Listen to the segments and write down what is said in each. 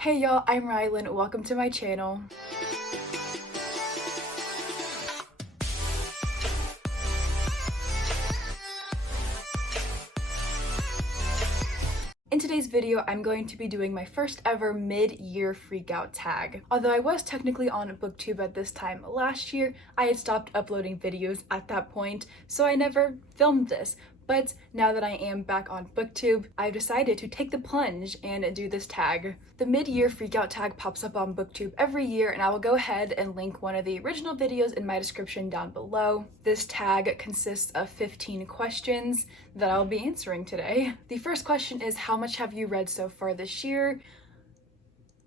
Hey y'all, I'm Rylan. Welcome to my channel. In today's video, I'm going to be doing my first ever mid-year freakout tag. Although I was technically on BookTube at this time last year, I had stopped uploading videos at that point, so I never filmed this. But now that I am back on BookTube, I've decided to take the plunge and do this tag. The mid-year freakout tag pops up on BookTube every year, and I will go ahead and link one of the original videos in my description down below. This tag consists of 15 questions that I'll be answering today. The first question is, how much have you read so far this year?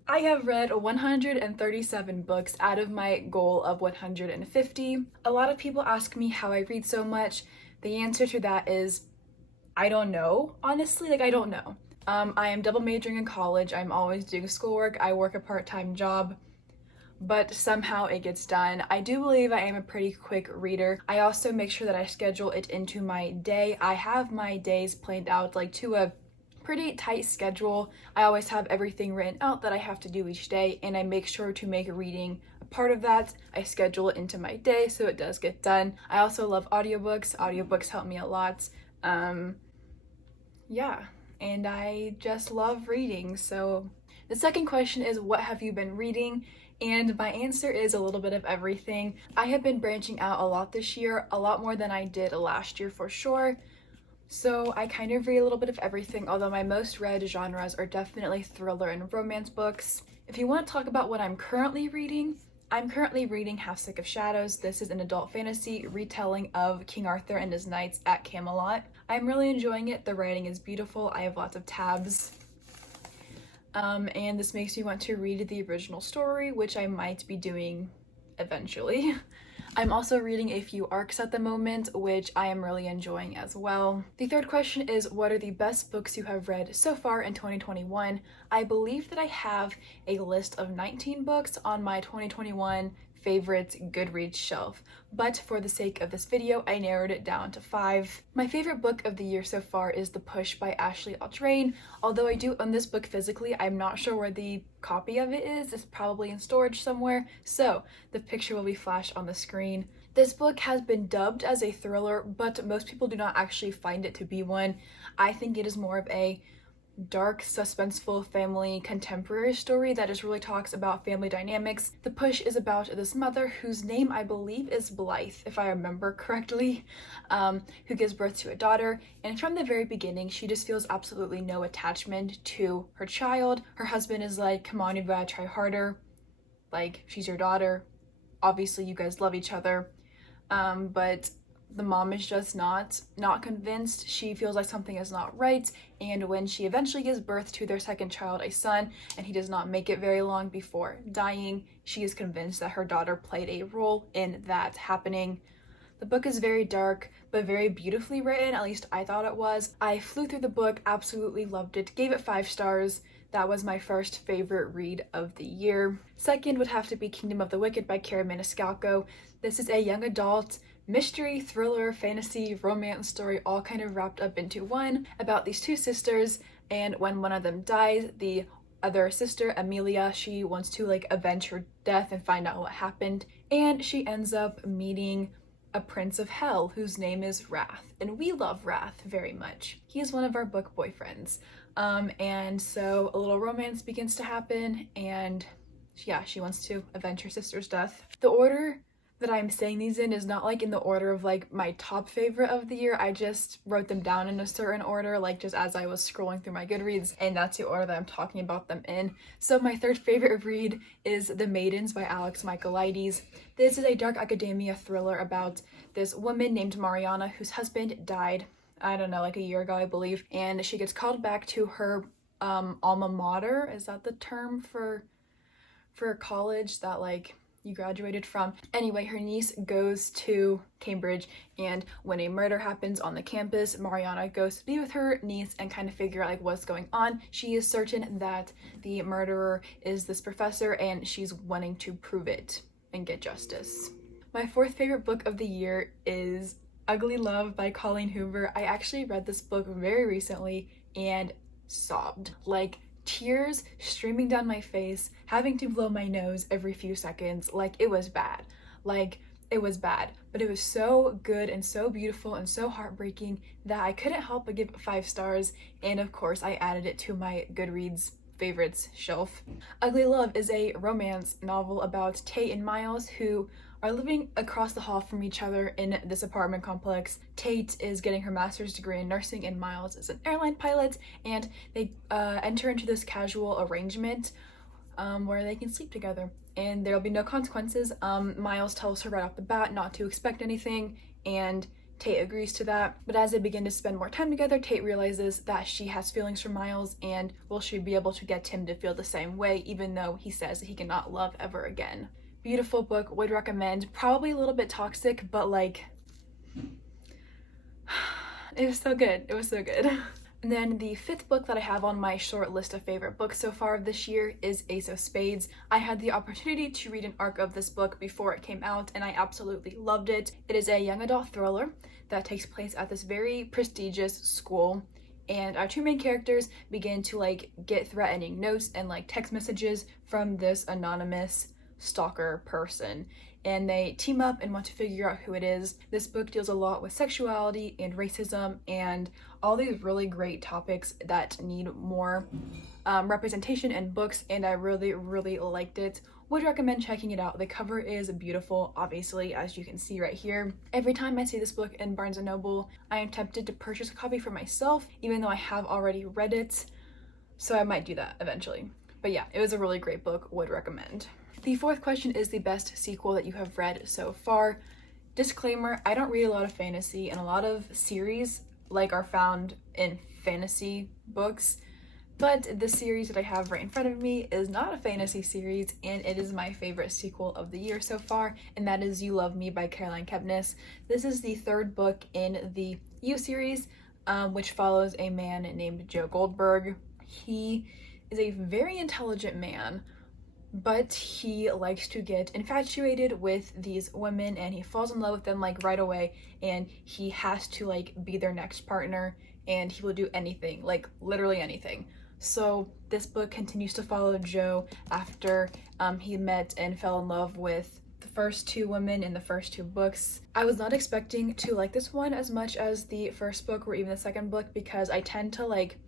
I have read 137 books out of my goal of 150. A lot of people ask me how I read so much. The answer to that is, I don't know. Honestly, I don't know. I am double majoring in college. I'm always doing schoolwork. I work a part-time job, but somehow it gets done. I do believe I am a pretty quick reader. I also make sure that I schedule it into my day. I have my days planned out to a pretty tight schedule. I always have everything written out that I have to do each day, and I make sure to make reading a part of that. I schedule it into my day so it does get done. I also love audiobooks. Audiobooks help me a lot. Yeah, and I just love reading. So the second question is, what have you been reading? And my answer is a little bit of everything. I have been branching out a lot this year, a lot more than I did last year for sure. So I kind of read a little bit of everything, although my most read genres are definitely thriller and romance books. If you want to talk about what I'm currently reading, I'm currently reading Half Sick of Shadows. This is an adult fantasy retelling of King Arthur and his knights at Camelot. I'm really enjoying it. The writing is beautiful. I have lots of tabs. And this makes me want to read the original story, which I might be doing eventually. I'm also reading a few arcs at the moment, which I am really enjoying as well. The third question is, what are the best books you have read so far in 2021? I believe that I have a list of 19 books on my 2021 favorite Goodreads shelf, but for the sake of this video, I narrowed it down to 5. My favorite book of the year so far is The Push by Ashley Aldrain. Although I do own this book physically, I'm not sure where the copy of it is. It's probably in storage somewhere, so the picture will be flashed on the screen. This book has been dubbed as a thriller, but most people do not actually find it to be one. I think it is more of a dark, suspenseful family contemporary story that just really talks about family dynamics. The Push is about this mother whose name I believe is Blythe, if I remember correctly, who gives birth to a daughter, and from the very beginning she just feels absolutely no attachment to her child. Her husband is like, come on, you've got to try harder, she's your daughter, obviously you guys love each other, but the mom is just not convinced. She feels like something is not right, and when she eventually gives birth to their second child, a son, and he does not make it very long before dying, she is convinced that her daughter played a role in that happening. The book is very dark, but very beautifully written, at least I thought it was. I flew through the book, absolutely loved it, gave it 5 stars. That was my first favorite read of the year. Second would have to be Kingdom of the Wicked by Kara Maniscalco. This is a young adult mystery, thriller, fantasy, romance story all kind of wrapped up into one about these two sisters, and when one of them dies, the other sister, Amelia, she wants to avenge her death and find out what happened, and she ends up meeting a prince of hell whose name is Wrath, and we love Wrath very much. He is one of our book boyfriends, and so a little romance begins to happen, and yeah, she wants to avenge her sister's death. The order that I'm saying these in is not in the order of my top favorite of the year. I just wrote them down in a certain order, just as I was scrolling through my Goodreads, and that's the order that I'm talking about them in. So my third favorite read is The Maidens by Alex Michaelides. This is a dark academia thriller about this woman named Mariana whose husband died, I don't know, a year ago, I believe, and she gets called back to her alma mater. Is that the term for college that you graduated from? Anyway, her niece goes to Cambridge, and when a murder happens on the campus, Mariana goes to be with her niece and kind of figure out what's going on. She is certain that the murderer is this professor, and she's wanting to prove it and get justice. My fourth favorite book of the year is Ugly Love by Colleen Hoover. I actually read this book very recently and sobbed, tears streaming down my face, having to blow my nose every few seconds. Like, it was bad. Like, it was bad, but it was so good and so beautiful and so heartbreaking that I couldn't help but give it 5 stars, and of course I added it to my Goodreads favorites shelf. Ugly Love is a romance novel about Tate and Miles, who are living across the hall from each other in this apartment complex. Tate is getting her master's degree in nursing and Miles is an airline pilot, and they enter into this casual arrangement where they can sleep together and there'll be no consequences. Miles tells her right off the bat not to expect anything, and Tate agrees to that. But as they begin to spend more time together, Tate realizes that she has feelings for Miles, and will she be able to get him to feel the same way, even though he says that he cannot love ever again. Beautiful book, would recommend. Probably a little bit toxic, but like, it was so good. It was so good. And then the 5th book that I have on my short list of favorite books so far of this year is Ace of Spades. I had the opportunity to read an arc of this book before it came out, and I absolutely loved it. It is a young adult thriller that takes place at this very prestigious school, and our 2 main characters begin to like get threatening notes and like text messages from this anonymous stalker person, and they team up and want to figure out who it is. This book deals a lot with sexuality and racism and all these really great topics that need more representation in books, and I really liked it. Would recommend checking it out. The cover is beautiful, obviously, as you can see right here. Every time I see this book in Barnes & Noble, I am tempted to purchase a copy for myself, even though I have already read it, so I might do that eventually. But yeah, it was a really great book, would recommend. The 4th question is the best sequel that you have read so far. Disclaimer, I don't read a lot of fantasy, and a lot of series like are found in fantasy books, but the series that I have right in front of me is not a fantasy series, and it is my favorite sequel of the year so far, and that is You Love Me by Caroline Kepnes. This is the 3rd book in the You series, which follows a man named Joe Goldberg. He is a very intelligent man, but he likes to get infatuated with these women, and he falls in love with them like right away, and he has to like be their next partner, and he will do anything, like literally anything. So this book continues to follow Joe after he met and fell in love with the first 2 women in the first 2 books. I was not expecting to like this one as much as the first book or even the second book, because I tend to like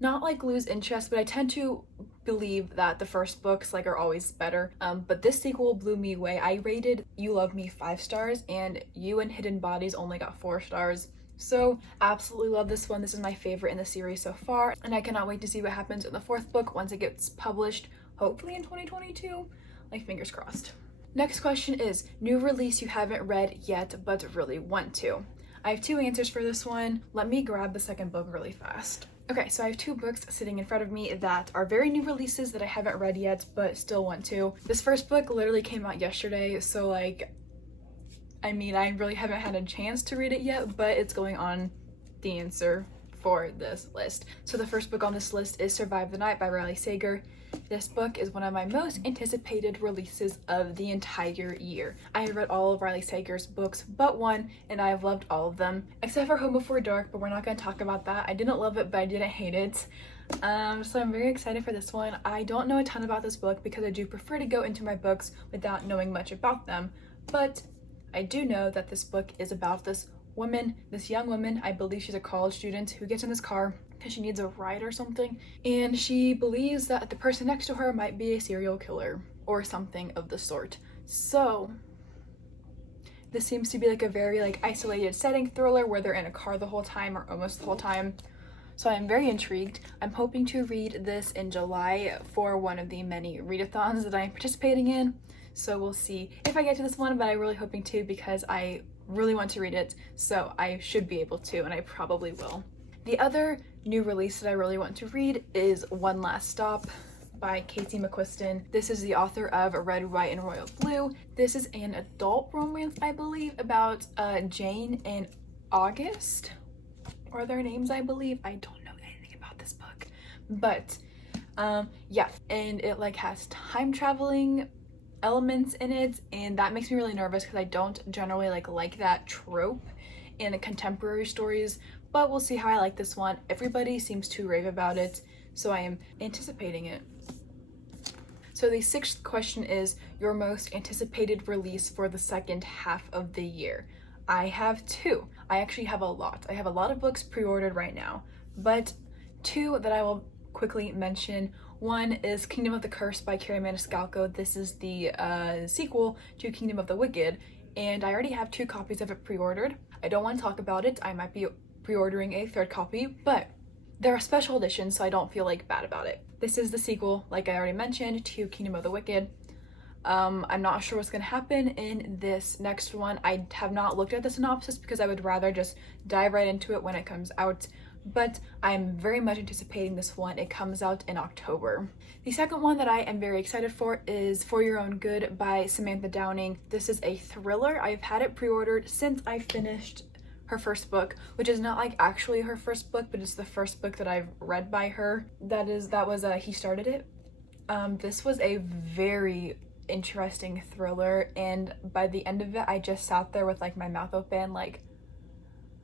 not like lose interest, but I tend to believe that the first books like are always better. But this sequel blew me away. I rated You Love Me 5 stars, and You and Hidden Bodies only got 4 stars. So absolutely love this one. This is my favorite in the series so far, and I cannot wait to see what happens in the 4th book once it gets published, hopefully in 2022. Like, fingers crossed. Next question is new release you haven't read yet but really want to. I have 2 answers for this one. Let me grab the second book really fast. Okay, so I have 2 books sitting in front of me that are very new releases that I haven't read yet but still want to. This first book literally came out yesterday, so like, I mean, I really haven't had a chance to read it yet, but it's going on the answer for this list. So the first book on this list is Survive the Night by Riley Sager. This book is one of my most anticipated releases of the entire year. I have read all of Riley Sager's books but one, and I have loved all of them, except for Home Before Dark, but we're not going to talk about that. I didn't love it, but I didn't hate it. So I'm very excited for this one. I don't know a ton about this book because I do prefer to go into my books without knowing much about them, but I do know that this book is about this woman, this young woman, I believe she's a college student, who gets in this car because she needs a ride or something, and she believes that the person next to her might be a serial killer or something of the sort. So this seems to be like a very like isolated setting thriller where they're in a car the whole time or almost the whole time. So I'm very intrigued. I'm hoping to read this in July for one of the many readathons that I'm participating in. So we'll see if I get to this one, but I'm really hoping to because I really want to read it, so I should be able to, and I probably will. The other new release that I really want to read is One Last Stop by Casey McQuiston. This is the author of Red, White, and Royal Blue. This is an adult romance, I believe, about Jane and August, or their names, I believe. I don't know anything about this book, but yeah, and it like has time traveling elements in it, and that makes me really nervous because I don't generally like that trope in contemporary stories, but we'll see how I like this one. Everybody seems to rave about it, so I am anticipating it. So the sixth question is your most anticipated release for the second half of the year. I have two. I actually have a lot. I have a lot of books pre-ordered right now, but two that I will quickly mention. One is Kingdom of the Curse by Carrie Maniscalco. This is the sequel to Kingdom of the Wicked, and I already have 2 copies of it pre-ordered. I don't want to talk about it. I might be pre-ordering a 3rd copy, but they're a special edition, so I don't feel like bad about it. This is the sequel, like I already mentioned, to Kingdom of the Wicked. I'm not sure what's gonna happen in this next one. I have not looked at the synopsis because I would rather just dive right into it when it comes out, but I'm very much anticipating this one. It comes out in October. The second one that I am very excited for is For Your Own Good by Samantha Downing. This is a thriller. I've had it pre-ordered since I finished her first book, which is not like actually her first book, but it's the first book that I've read by her. That was He Started It. This was a very interesting thriller, and by the end of it I just sat there with like my mouth open like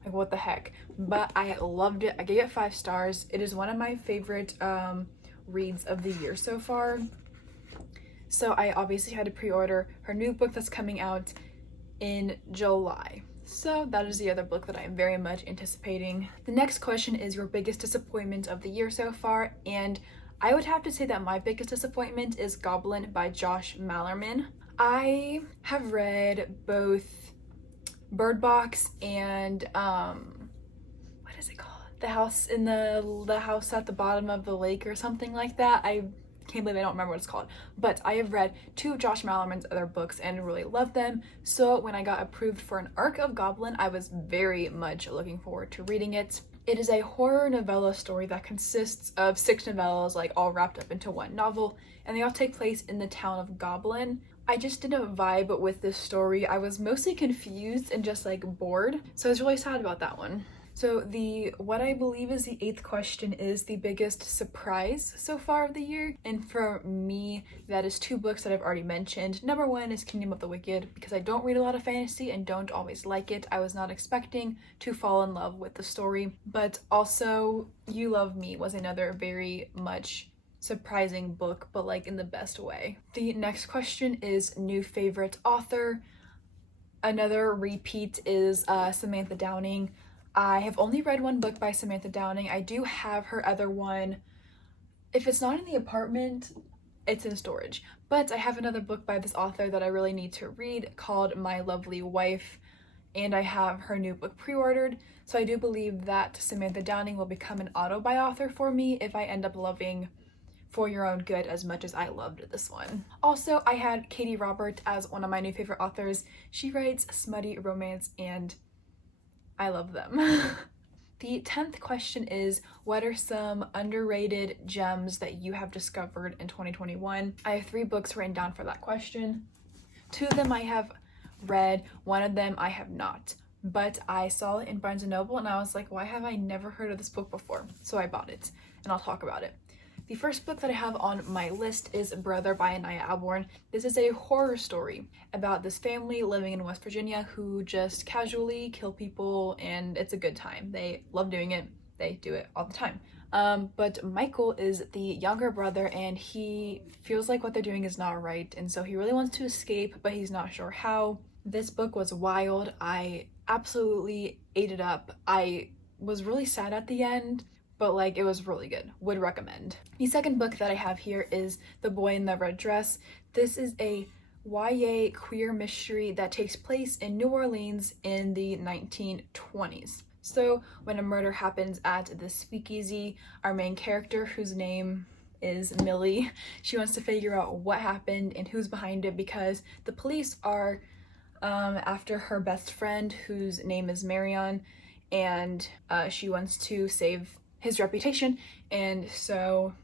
what the heck, but I loved it. I gave it 5 stars. It is one of my favorite reads of the year so far, so I obviously had to pre-order her new book that's coming out in July. So that is the other book that I am very much anticipating. The next question is your biggest disappointment of the year so far, and I would have to say that my biggest disappointment is Goblin by Josh Malerman. I have read both Bird Box and what is it called? The House in the House at the Bottom of the Lake or something like that. I can't believe I don't remember what it's called, but I have read 2 of Josh Malerman's other books and really loved them. So when I got approved for an arc of Goblin, I was very much looking forward to reading it. It is a horror novella story that consists of 6 novellas, like all wrapped up into one novel, and they all take place in the town of Goblin. I just didn't vibe with this story. I was mostly confused and just like bored, so I was really sad about that one. So what I believe is the 8th question is the biggest surprise so far of the year, and for me that is 2 books that I've already mentioned. Number 1 is Kingdom of the Wicked, because I don't read a lot of fantasy and don't always like it. I was not expecting to fall in love with the story, but also You Love Me was another very much surprising book, but like in the best way. The next question is new favorite author. Another repeat is Samantha Downing. I have only read 1 book by Samantha Downing. I do have her other one. If it's not in the apartment, it's in storage. But I have another book by this author that I really need to read called My Lovely Wife, and I have her new book pre-ordered. So I do believe that Samantha Downing will become an auto-buy author for me if I end up loving For Your Own Good as much as I loved this one. Also, I had Katie Robert as one of my new favorite authors. She writes smutty romance and I love them. The 10th question is, what are some underrated gems that you have discovered in 2021? I have 3 books written down for that question. 2 of them I have read, 1 of them I have not. But I saw it in Barnes & Noble and I was like, why have I never heard of this book before? So I bought it and I'll talk about it. The first book that I have on my list is Brother by Anaya Alborn. This is a horror story about this family living in West Virginia who just casually kill people, and it's a good time. They love doing it. They do it all the time. But Michael is the younger brother and he feels like what they're doing is not right, and so he really wants to escape, but he's not sure how. This book was wild. I absolutely ate it up. I was really sad at the end, but like it was really good. Would recommend. The second book that I have here is The Boy in the Red Dress. This is a YA queer mystery that takes place in New Orleans in the 1920s. So when a murder happens at the speakeasy, our main character, whose name is Millie, she wants to figure out what happened and who's behind it, because the police are after her best friend, whose name is Marion, and she wants to save his reputation. And so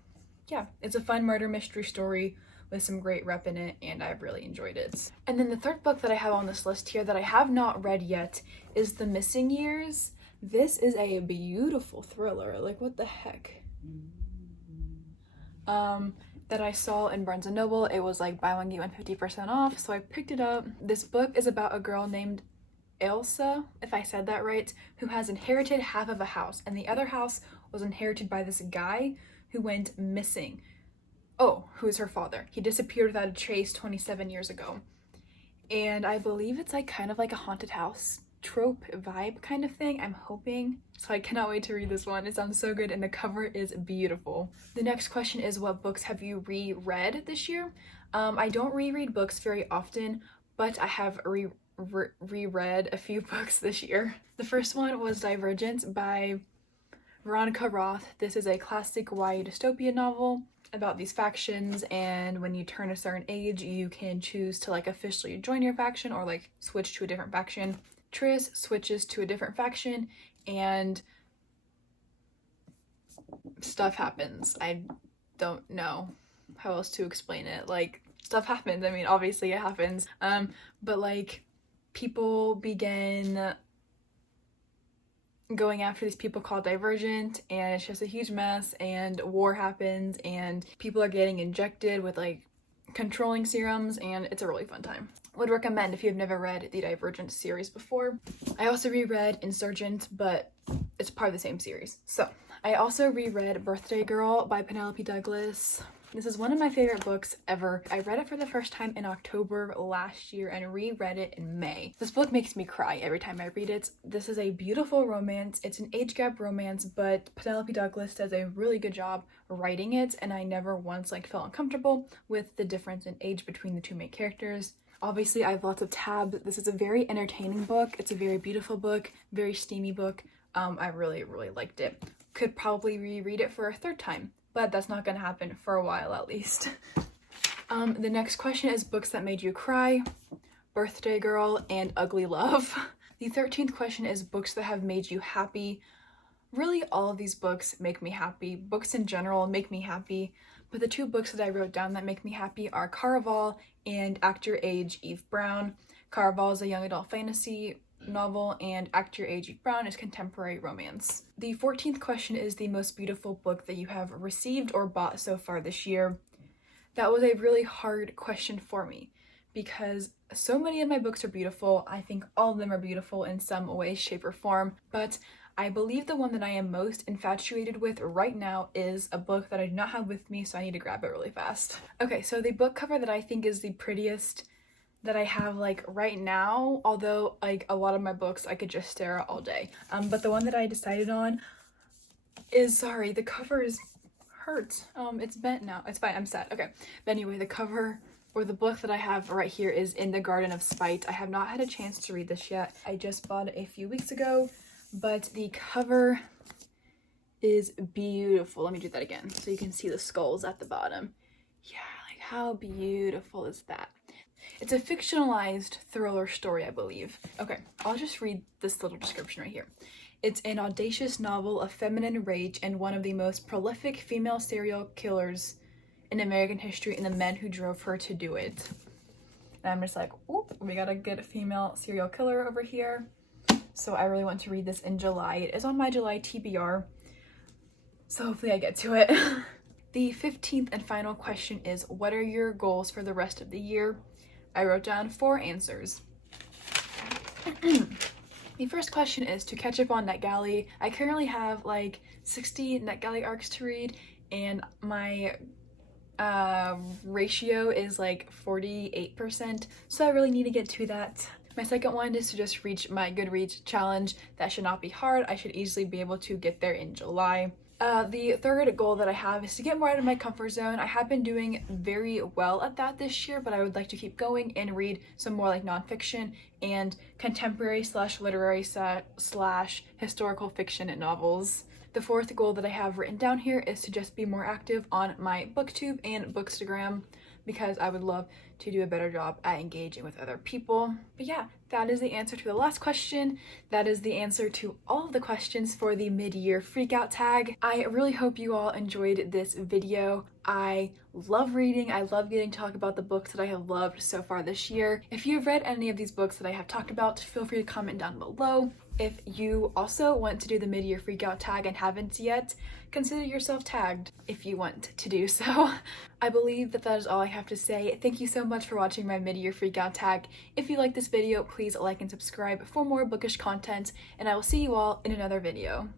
yeah, it's a fun murder mystery story with some great rep in it, and I've really enjoyed it. And then the third book that I have on this list here that I have not read yet is The Missing Years. This is a beautiful thriller, like what the heck. That I saw in Barnes & Noble. It was like buy one get one 50% off, so I picked it up. This book is about a girl named Elsa, if I said that right, who has inherited half of a house, and the other house was inherited by this guy who went missing. Oh, who's her father? He disappeared without a trace 27 years ago. And I believe it's like kind of like a haunted house trope vibe kind of thing, I'm hoping. So I cannot wait to read this one. It sounds so good and the cover is beautiful. The next question is, what books have you reread this year? I don't reread books very often, but I have reread a few books this year. The first one was Divergent by Veronica Roth. This is a classic YA dystopian novel about these factions, and when you turn a certain age you can choose to like officially join your faction or like switch to a different faction. Tris switches to a different faction and stuff happens. I don't know how else to explain it. Like, stuff happens. I mean, obviously it happens. But like people begin going after these people called Divergent, and it's just a huge mess, and war happens, and people are getting injected with like controlling serums, and it's a really fun time. Would recommend if you've never read the Divergent series before. I also reread Insurgent, but it's part of the same series. So I also reread Birthday Girl by Penelope Douglas. This is one of my favorite books ever. I read it for the first time in October last year and reread it in May. This book makes me cry every time I read it. This is a beautiful romance. It's an age gap romance, but Penelope Douglas does a really good job writing it, and I never once like felt uncomfortable with the difference in age between the two main characters. Obviously, I have lots of tabs. This is a very entertaining book. It's a very beautiful book, very steamy book. I really, really liked it. Could probably reread it for a third time, but that's not gonna happen for a while at least. The next question is books that made you cry, Birthday Girl, and Ugly Love. The 13th question is books that have made you happy. Really, all of these books make me happy. Books in general make me happy, but the two books that I wrote down that make me happy are Caraval and Act Your Age, Eve Brown. Caraval is a young adult fantasy novel, and Act Your Age, Eve Brown is contemporary romance. The 14th question is the most beautiful book that you have received or bought so far this year. That was a really hard question for me because so many of my books are beautiful. I think all of them are beautiful in some way, shape, or form, but I believe the one that I am most infatuated with right now is a book that I do not have with me, so I need to grab it really fast. Okay, so the book cover that I think is the prettiest that I have like right now, although like a lot of my books I could just stare at all day. But the one that I decided on is, sorry, the cover is hurt. It's bent now. It's fine, I'm sad. Okay, but anyway, the cover or the book that I have right here is In the Garden of Spite. I have not had a chance to read this yet. I just bought it a few weeks ago, but the cover is beautiful. Let me do that again so you can see the skulls at the bottom. Yeah, like how beautiful is that? It's a fictionalized thriller story, I believe. Okay, I'll just read this little description right here. It's an audacious novel of feminine rage and one of the most prolific female serial killers in American history and the men who drove her to do it. And I'm just like, oop, we got a good female serial killer over here. So I really want to read this in July. It is on my July TBR, so hopefully I get to it. The 15th and final question is, what are your goals for the rest of the year? I wrote down 4 answers. The first question is to catch up on NetGalley. I currently have like 60 NetGalley arcs to read, and my ratio is like 48%, so I really need to get to that. My second one is to just reach my Goodreads challenge. That should not be hard. I should easily be able to get there in July. The third goal that I have is to get more out of my comfort zone. I have been doing very well at that this year, but I would like to keep going and read some more like nonfiction and contemporary / literary / historical fiction novels. The fourth goal that I have written down here is to just be more active on my booktube and bookstagram, because I would love to do a better job at engaging with other people. But yeah, that is the answer to the last question. That is the answer to all of the questions for the mid-year freakout tag. I really hope you all enjoyed this video. I love reading. I love getting to talk about the books that I have loved so far this year. If you've read any of these books that I have talked about, feel free to comment down below. If you also want to do the mid-year freakout tag and haven't yet, consider yourself tagged if you want to do so. I believe that is all I have to say. Thank you so much for watching my mid-year freakout tag. If you like this video, please like and subscribe for more bookish content, and I will see you all in another video.